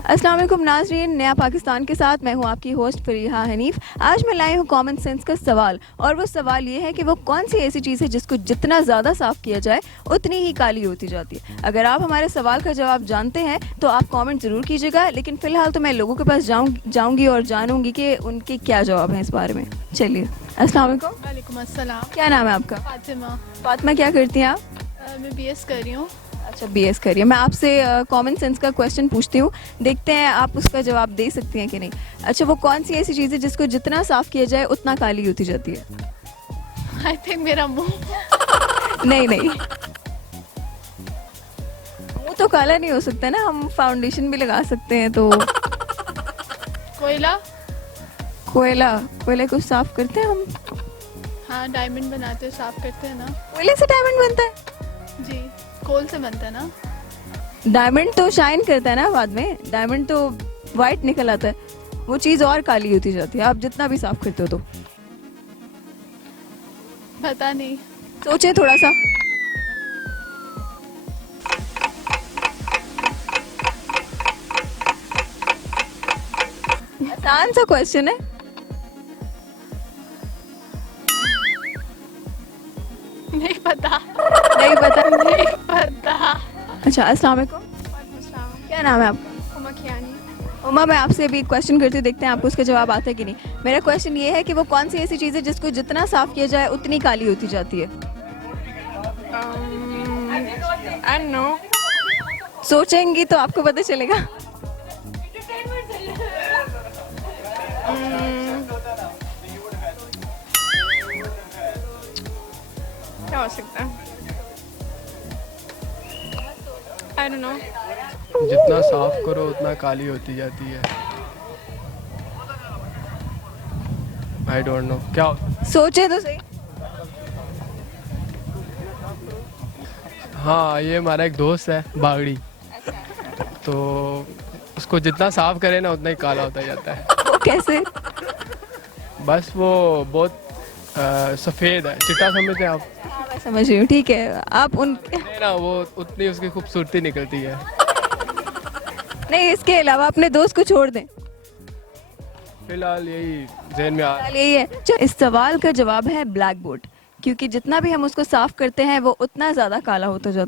अस्सलाम वालेकुम नाज़रीन, नया पाकिस्तान के साथ मैं हूं आपकी होस्ट फरीहा हनीफ। आज मैं लाई हूं कॉमन सेंस का सवाल, और वो सवाल ये है कि वो कौन सी ऐसी चीज़ है जिसको जितना ज़्यादा साफ़ किया जाए उतनी ही काली होती जाती है। अगर आप हमारे सवाल का जवाब जानते हैं तो आप कमेंट ज़रूर कीजिएगा, लेकिन फ़िलहाल तो मैं लोगों के पास जाऊँगी और जानूँगी कि उनके क्या जवाब हैं इस बारे में। चलिए, अस्सलाम वालेकुम। वालेकुम अस्सलाम। क्या नाम है आपका? फातिमा। फातिमा, क्या करती हैं आप? मैं बीएस कर रही हूँ। अच्छा, बीएस करिए। मैं आपसे कॉमन सेंस का क्वेश्चन पूछती हूँ, देखते हैं आप उसका जवाब दे सकती हैं कि नहीं। अच्छा, वो कौन सी ऐसी चीज़ है जिसको जितना साफ़ किया जाए उतना काली होती जाती है? आई थिंक मेरा मुंह। नहीं नहीं, मुँह तो काला नहीं हो सकता ना, हम फाउंडेशन भी लगा सकते हैं तो। कोयला। कोयला? कोयले को साफ़ करते हैं हम? हाँ, डायमंड बनाते हैं, साफ करते हैं ना। कोयले से डायमंड बनता है? जी, कोल से बनता है ना। डायमंड तो शाइन करता है ना बाद में, डायमंड तो वाइट निकल आता है, वो चीज़ और काली होती जाती है आप जितना भी साफ़ करते हो तो। पता नहीं। सोचे थोड़ा सा। आसान सा क्वेश्चन है। नहीं पता। नहीं पता? नहीं पता। अच्छा, अस्सलाम वालेकुम। क्या नाम है आपका? उमा, मैं आपसे अभी क्वेश्चन करती हूँ, देखते हैं आपको उसका जवाब आता है कि नहीं। मेरा क्वेश्चन ये है कि वो कौन सी ऐसी चीज़ है जिसको जितना साफ़ किया जाए उतनी काली होती जाती है? I know. सोचेंगी तो आपको पता चलेगा। क्या हो सकता है? I don't know. जितना साफ करो उतना काली होती जाती है। आई डोंट नो क्या। सोचे तो सही। हाँ, ये हमारा एक दोस्त है बागड़ी, तो उसको जितना साफ करे ना उतना ही काला होता जाता है। वो कैसे? बस वो बहुत सफ़ेद है, चिट्टा समझते हैं आप? हाँ, मैं समझ रही हूँ, ठीक है। आप उन नहीं ना, वो उतनी उसकी खूबसूरती निकलती है। नहीं, इसके अलावा अपने दोस्त को छोड़ दें। फिलहाल यही जहन में आ। सवाल यही है। इस सवाल का जवाब है ब्लैक बोर्ड, क्योंकि जितना भी हम उसको साफ करते हैं वो उतना ज़्यादा काला होता जाता है।